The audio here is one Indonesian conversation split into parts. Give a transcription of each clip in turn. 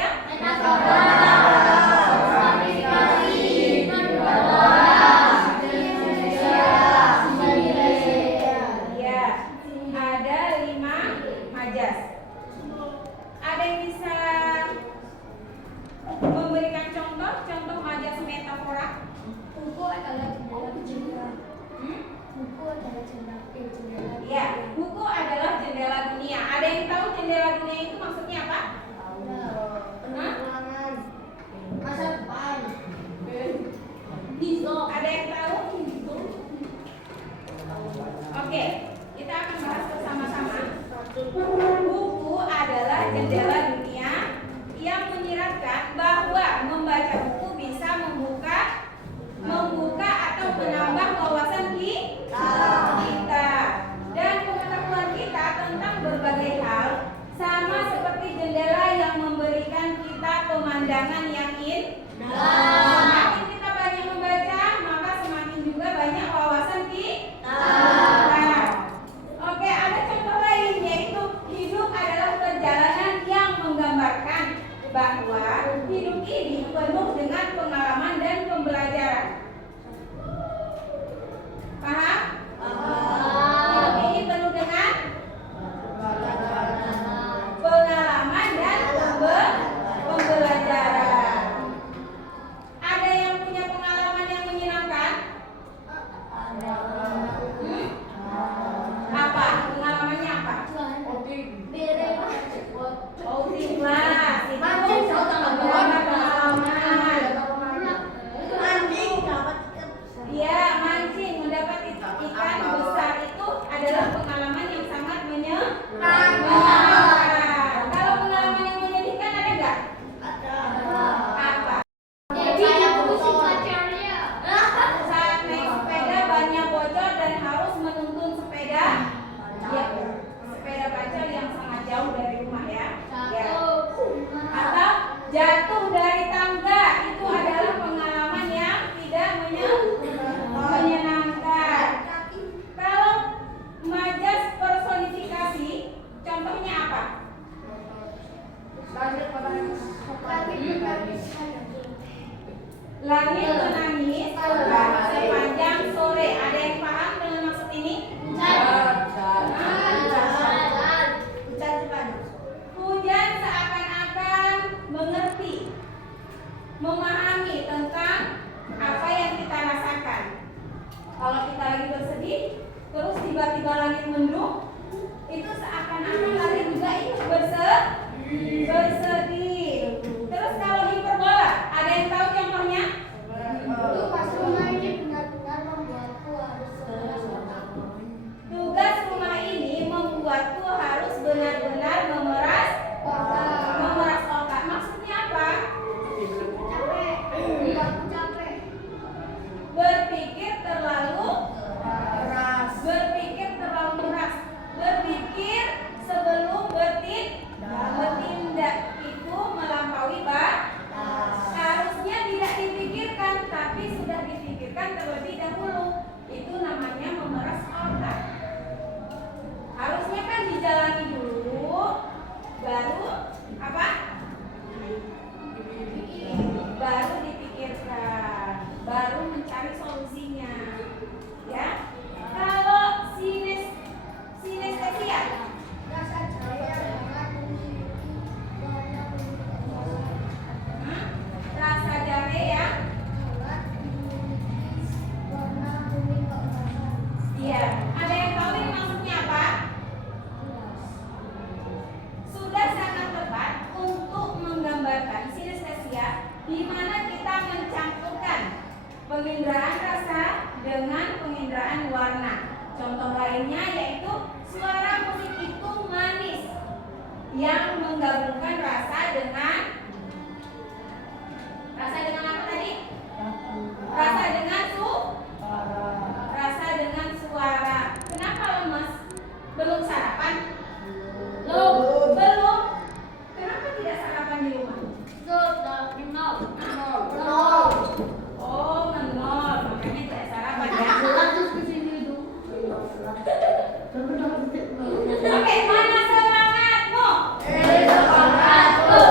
saja? Ya, ada 5 majas. Ada yang bisa memberikan contoh majas metafora? Buku adalah jendela. Buku adalah jendela. Ya, buku adalah jendela dunia. Ada yang tahu jendela dunia itu maksudnya apa? Penerangan masa depan. Ada yang tahu? Oke, kita akan bahas bersama-sama. Buku adalah jendela dunia yang menyiratkan bahwa membaca buku bisa membuka atau menambah wawasan kita dan pengetahuan kita tentang berbagai hal, sama seperti jendela yang memberikan kita pemandangan yang indah. Semakin kita banyak membaca, maka semakin juga banyak wawasan kita. Oke, ada contoh lain, yaitu hidup adalah perjalanan yang menggambarkan bahwa hidup ini penuh dengan pengalaman dan pembelajaran. Paham? Hidup ini penuh dengan pengalaman dan pembelajaran. Ada yang punya pengalaman yang menyenangkan? Apa? Pengalamannya apa? Outing lah. Itu pengalaman. Iya, mancing mendapat ikan besar itu adalah pengalaman yang sangat menyenangkan. Kalau pengalaman yang menyedihkan ada nggak? Apa? Saat naik sepeda bannya bocor dan harus menuntun sepeda. Ya, sepeda pacar yang sangat jauh dari rumah ya. Atau jatuh dari tangga, itu adalah pengalaman yang tidak menyenangkan. Kalau majas personifikasi, contohnya apa? Langit menangis sepanjang sore. Ada yang paham dengan maksud ini? Hujan seakan-akan mengerti, memahami tentang apa yang kita rasakan. Kalau kita lagi bersedih, terus tiba-tiba langit mendung, itu seakan-akan langit juga ikut bersedih. Terus kalau hiperbola, ada yang tahu contohnya? Tugas rumah ini membuatku harus benar-benar memeras otak. Maksudnya apa? Berpikir terlalu keras. Berpikir sebelum bertindak itu melampaui batas. Harusnya tidak dipikirkan, tapi sudah dipikirkan terlebih dahulu. Itu namanya memeras otak. Harusnya kan dijalani dulu, baru apa? Baru dipikirkan, baru mencari solusinya. Ya. Kalau sinestesia, rasa jahe ya. Iya. Ada yang tahu ini maksudnya apa? Sudah sangat tepat untuk menggambarkan sinestesia, di mana kita mencampurkan penginderaan rasa dengan penginderaan warna. Contoh lainnya yaitu suara musik itu manis, yang menggabungkan rasa dengan apa tadi? Rasa dengan suara. Kenapa lemas? Belum sarapan? Belum. Kenapa tidak sarapan di rumah? Oh, menol. Makanya tidak sarapan ya. Oke, mana semangatmu? Semangatku.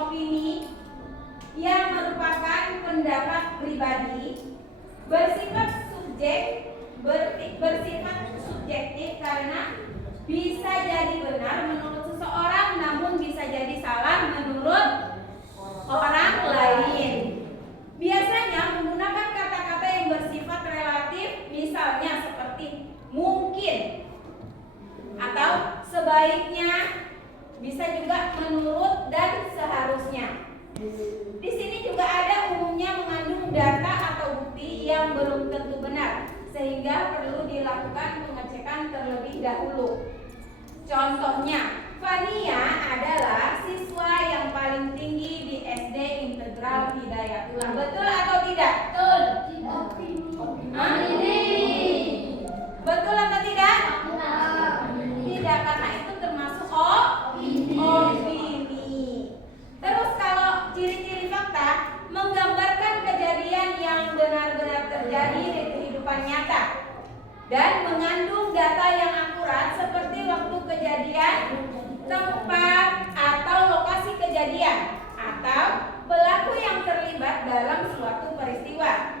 opini yang merupakan pendapat pribadi, bersifat subjektif karena bisa jadi benar menurut seseorang namun bisa jadi salah menurut orang lain. Biasanya menggunakan kata-kata yang bersifat relatif, misalnya seperti mungkin atau sebaiknya, bisa juga menurut dan seharusnya. Di sini juga ada umumnya mengandung data atau bukti yang belum tentu benar, sehingga perlu dilakukan pengecekan terlebih dahulu. Contohnya, Fania adalah siswa yang paling tinggi di SD Integral Hidayatullah. Betul atau tidak? Betul. Betul atau tidak? Tidak, karena itu termasuk opini. Terus kalau ciri-ciri fakta, menggambarkan kejadian yang benar-benar terjadi di kehidupan nyata dan mengandung data yang akurat seperti waktu kejadian, tempat atau lokasi kejadian, atau pelaku yang terlibat dalam suatu peristiwa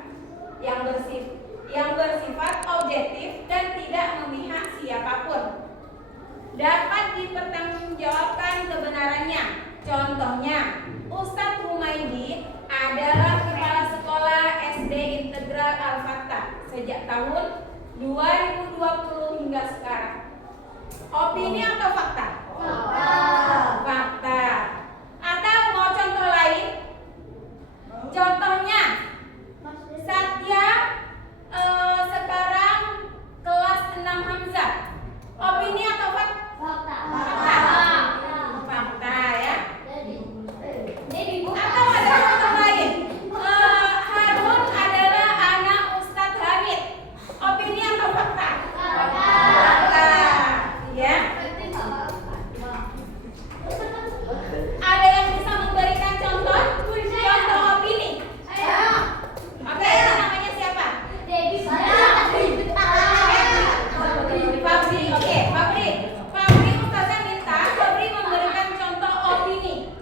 yang bersifat objektif dan tidak memihak siapapun. Dapat dipertanggungjawabkan kebenarannya. Contohnya, Ustadz Rumaidi adalah kepala sekolah SD Integral Al-Fattah sejak tahun 2020 hingga sekarang. Opini atau fakta? Fakta. Atau mau contoh lain? Contohnya, Satya sekarang kelas 6 Hamzah. Opini atau fakta? Fakta ya. Atau ada contoh lain? Harun adalah anak Ustadz Hamid. Opini atau fakta? Fakta. Ya. Ada yang bisa memberikan contoh? Contoh opini. Oke, itu namanya siapa? Fabri. Oke, Fabri. Fabri, Ustazah minta Fabri memberikan contoh opini.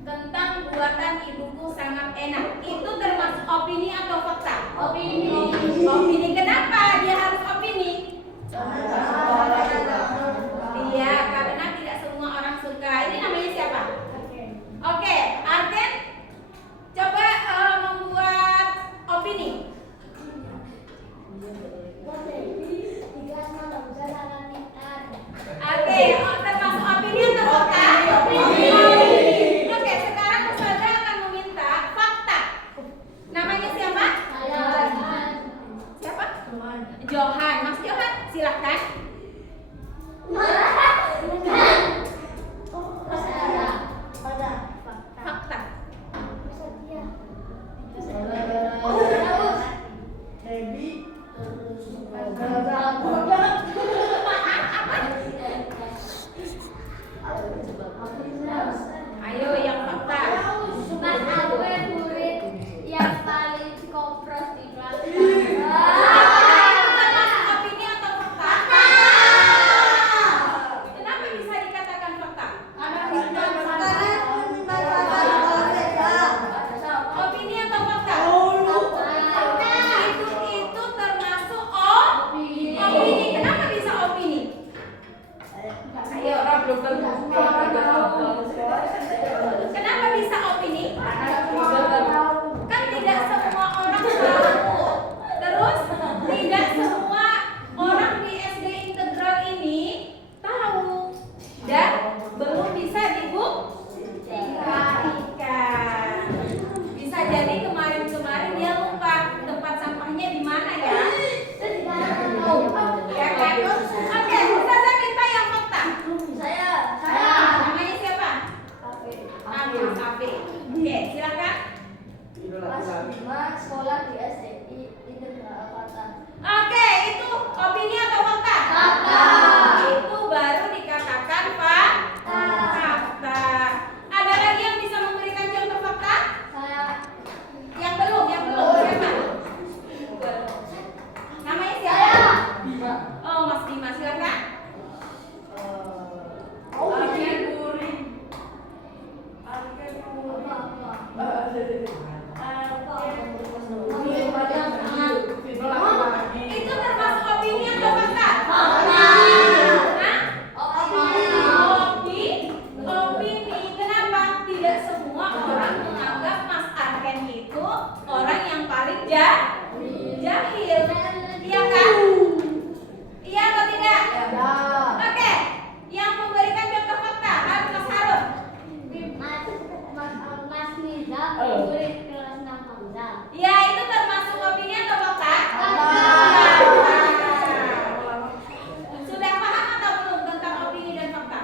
Tentang buatan ibuku sangat enak. Itu termasuk opini atau fakta? Opini. Kenapa dia harus opini? Iya, karena tidak semua orang suka. Ini namanya siapa? Oke, Arken, coba membuat opini. Oke, termasuk opini atau fakta? Opini. Oke, sekarang Ustazah akan meminta fakta. Namanya siapa? Siapa? Johan. Mas Johan, silakan. Fakta. Ayo yang fakta. Mas Awe murid yang paling kompros di kelas. Opini atau fakta? Kenapa bisa dikatakan fakta? Opini atau fakta? Itu termasuk opini. Kenapa bisa opini? Ayo, kenapa bisa opini? Kan tidak semua orang tahu. Terus tidak semua orang di SD Integral ini tahu dan belum bisa dibuktikan. Bisa jadi kemarin-kemarin dia lupa tempat sampahnya di mana ya. Ya kan? Oke, Ustazah minta yang fakta. Namanya siapa? Mas Afi. Oke, silakan. Sekolah di SDI Integral Al-Fattah. Oke, itu opini atau fakta? Fakta. Itu baru dikatakan fakta. Ada lagi yang bisa memberikan contoh fakta? Yang belum. Siapa? Namanya siapa? Oh, Mas Bima, silakan. Itu termasuk opini atau fakta? Opini. Kenapa? Tidak semua orang menganggap Mas Arken itu orang yang paling jahil. Iya kan? Iya atau tidak? Oke. Yang memberikan contoh fakta harus Mas Harun. Mas Niza, murid kelas 6 Hamzah. Ya, itu termasuk opini atau fakta? Sudah paham atau belum tentang opini dan fakta?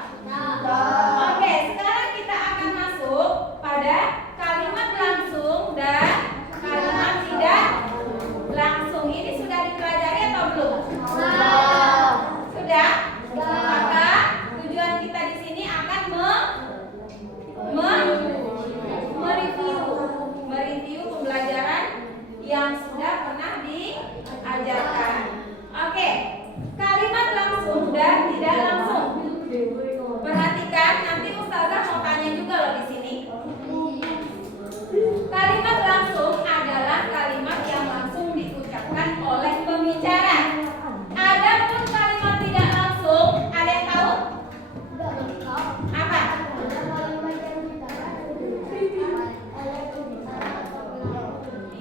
Oke, sekarang kita akan masuk pada kalimat langsung dan kalimat tidak langsung. Ini sudah dipelajari atau belum? Sudah? Maka tujuan kita di sini akan mereview pembelajaran yang sudah pernah diajarkan. Oke, kalimat langsung dan tidak langsung. Perhatikan, nanti Ustazah mau tanya juga loh di sini. Kalimat langsung adalah kalimat yang langsung diucapkan oleh pembicara. Adapun kalimat tidak langsung, ada yang tahu? Apa?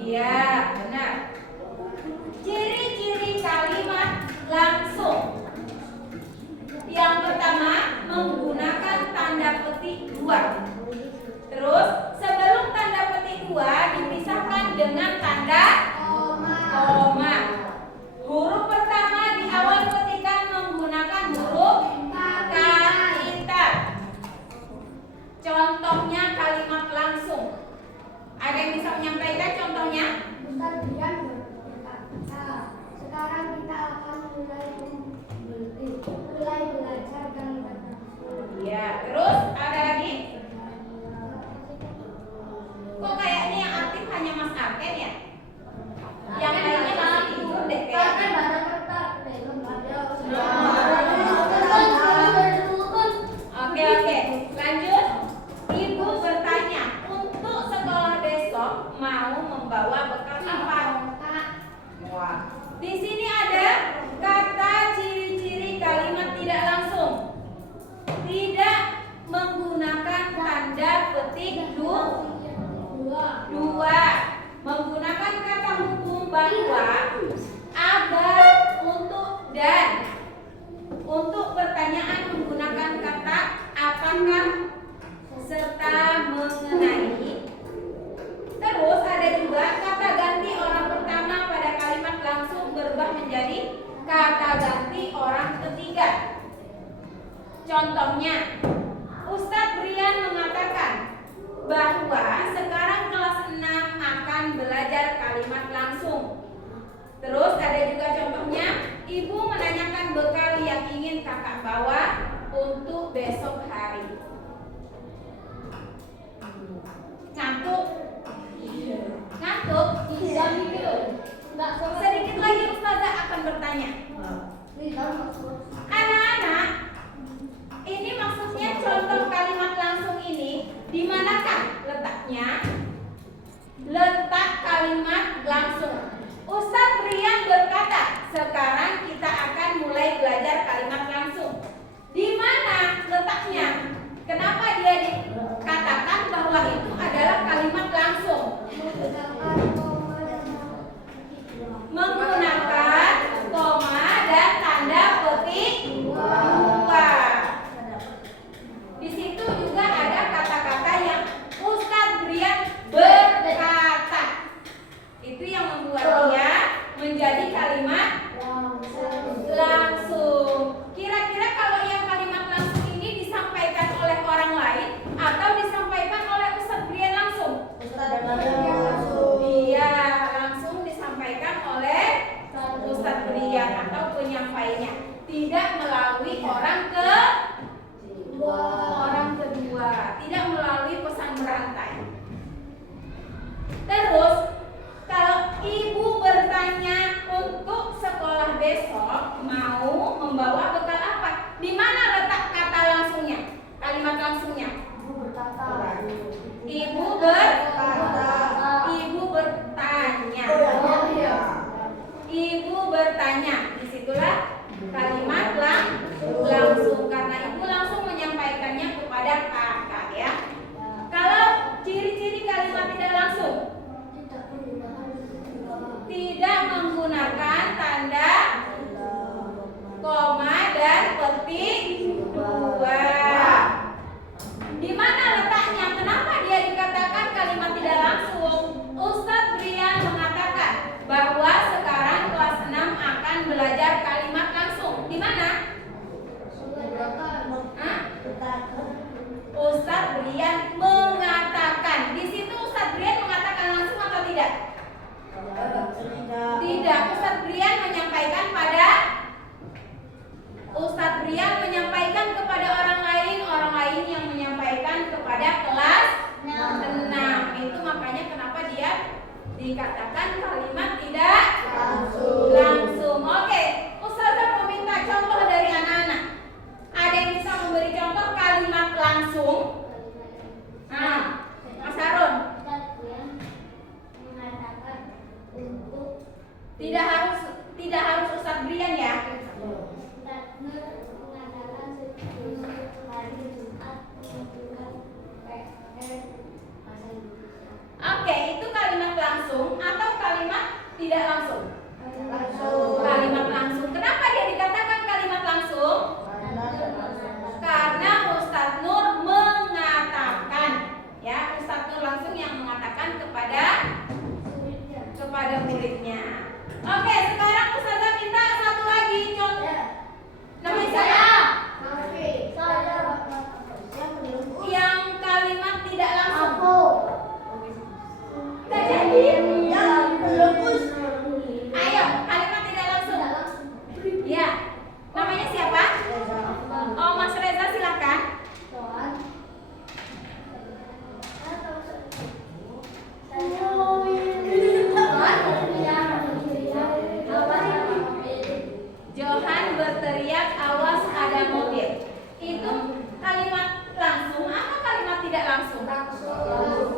Iya, benar. Ciri-ciri kalimat langsung. Yang pertama, menggunakan tanda petik dua. Terus, sebelum tanda petik dua dipisahkan dengan tanda koma. Huruf pertama di awal petikan menggunakan huruf kapital. Contohnya kalimat langsung. Ada yang bisa menyampaikan contohnya? Sekarang kita akan mulai belajar kalimat langsung. Iya, terus ada lagi? Kok kayaknya yang aktif hanya Mas Arken ya? Yang lainnya masih tidur deh kayaknya. Oke, lanjut. Ibu bertanya, untuk sekolah besok mau membawa bekal apa? Wah. Di sini ada kata ciri-ciri kalimat tidak langsung. Tidak menggunakan tanda petik dua. Menggunakan kata hukum bahwa, agar, untuk, dan. Untuk pertanyaan menggunakan kata apakah serta mengenai. Terus ada juga kata ganti orang pertama pada kalimat langsung berubah menjadi kata ganti orang ketiga. Contohnya, Ustadz Brian mengatakan bahwa sekarang kelas 6 akan belajar kalimat langsung. Terus ada juga contohnya, ibu menanyakan bekal yang ingin kakak bawa untuk besok hari. Ngantuk? Ngantuk? Sedikit lagi Ustazah akan bertanya. Anak-anak, ini maksudnya contoh kalimat langsung ini di manakah letaknya? Letak kalimat langsung. Ustadz Brian berkata, sekarang kita akan mulai belajar kalimat langsung. Di mana letaknya? Kenapa dia dikatakan bahwa itu adalah kalimat langsung? Menggunakan koma dan tanda petik dua. Di situ juga ada kata-kata yang Ustadz Brian berkata. Itu yang membuat dia menjadi kalimat langsung. Kira-kira kalau yang kalimat langsung ini disampaikan oleh orang lain atau disampaikan oleh Ustadz Brian langsung? Iya, langsung disampaikan oleh Ustadz Brian atau penyampainya, tidak melalui orang kedua, tidak melalui pesan berantai. Terus kalau ibu bertanya untuk sekolah besok mau membawa bekal apa? Di mana letak Ustadz Brian menyampaikan kepada orang lain yang menyampaikan kepada kelas 6. Itu makanya kenapa dia dikatakan kalimat tidak langsung. Oke, Ustazah meminta contoh dari anak-anak. Ada yang bisa memberi contoh kalimat langsung? Nah, Mas Harun. Mengatakan untuk Tidak harus Ustadz Brian ya. mengatakan sebelum hari Jumat menggunakan PR bahasa Indonesia. Oke, itu kalimat langsung atau kalimat tidak langsung? Kalimat langsung. Kenapa dia dikatakan kalimat langsung? Karena Ustadz Nur mengatakan, ya, Ustadz Nur langsung yang mengatakan kepada muridnya. Oke, sekarang Ustazah minta satu lagi contoh. Namanya siapa? Yang kalimat tidak langsung. Gak jadi. Ayo, kalimat tidak langsung. Ya, namanya siapa? Oh, Mas Reza silakan. Johan berteriak, awas ada mobil. Itu kalimat langsung atau kalimat tidak langsung?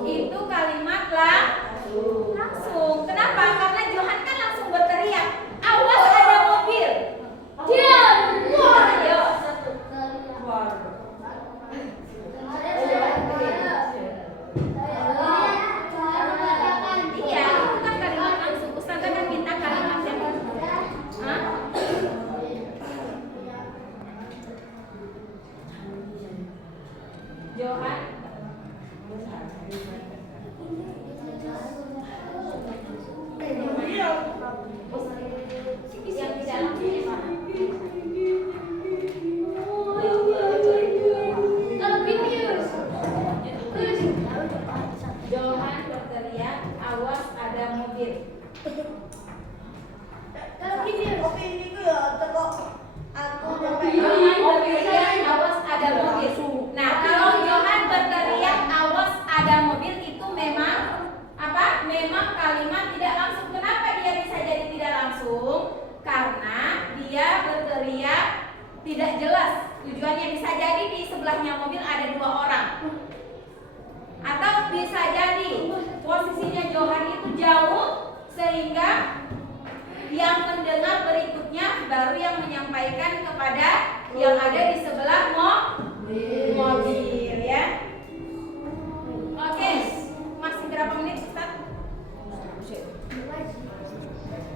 Itu kalimat langsung. Kenapa? Karena Johan kan langsung berteriak, awas ada mobil. Diam. Ayo. Iya, itu kan kalimat langsung. Ustazah kan minta kalimat yang Hah? Johan yang di dalam ini mana? Johan berteriak, awas ada mobil. Johan berteriak, awas ada mobil. Nah, kalau Johan berteriak, awas ada mobil, itu memang apa? Memang kalimat tidak langsung. Kenapa dia bisa jadi tidak langsung? Karena dia berteriak tidak jelas tujuannya. Bisa jadi di sebelahnya mobil ada 2 orang, atau bisa jadi posisinya Johan itu jauh sehingga yang mendengar berikutnya baru yang menyampaikan kepada yang ada di sebelah mobil, ya. Oke, masih berapa menit, Ustaz?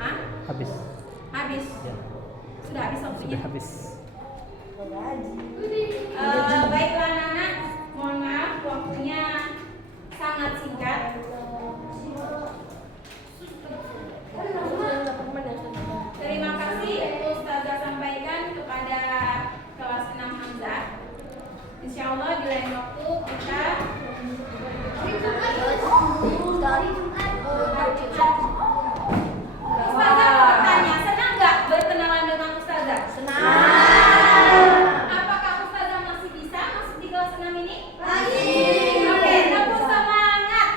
Hah? Habis. Habis. Ya. Sudah habis waktunya. Sudah habis. Baiklah anak-anak, mohon maaf waktunya sangat singkat. Terima kasih Ustazah sampaikan kepada kelas 6 Hamzah. Insya Allah di lain waktu kita Ustazah mau bertanya, senang nggak berkenalan dengan Ustazah? Senang. Apakah Ustazah masih bisa masuk di kelas 6 ini? Masih. Oke, tepuk semangat.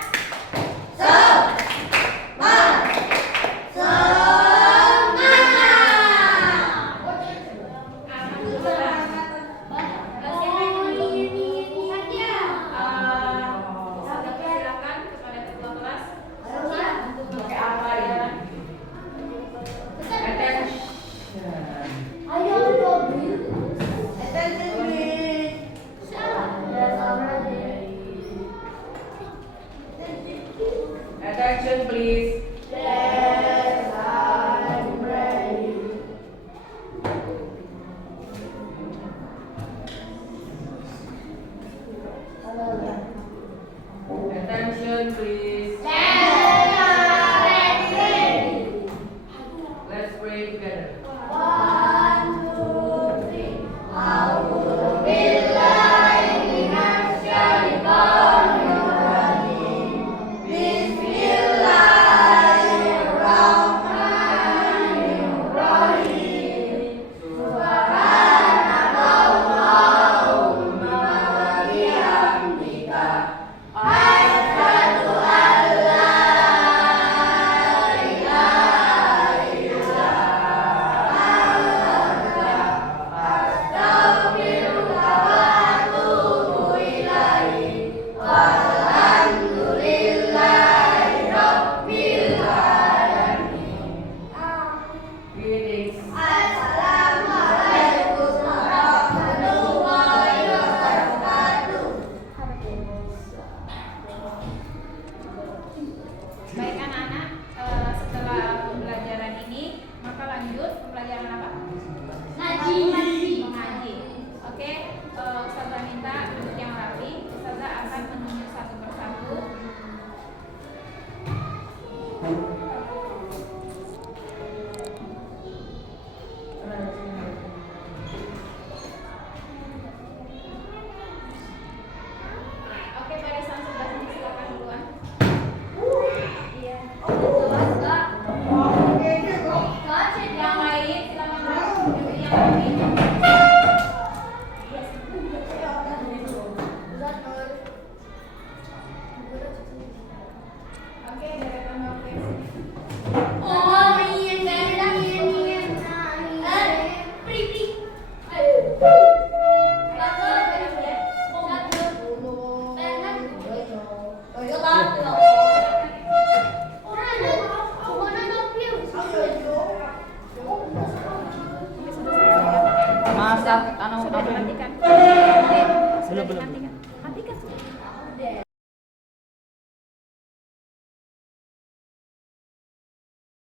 Alhamdulillah. Sudah dimatikan. Sudah dimatikan.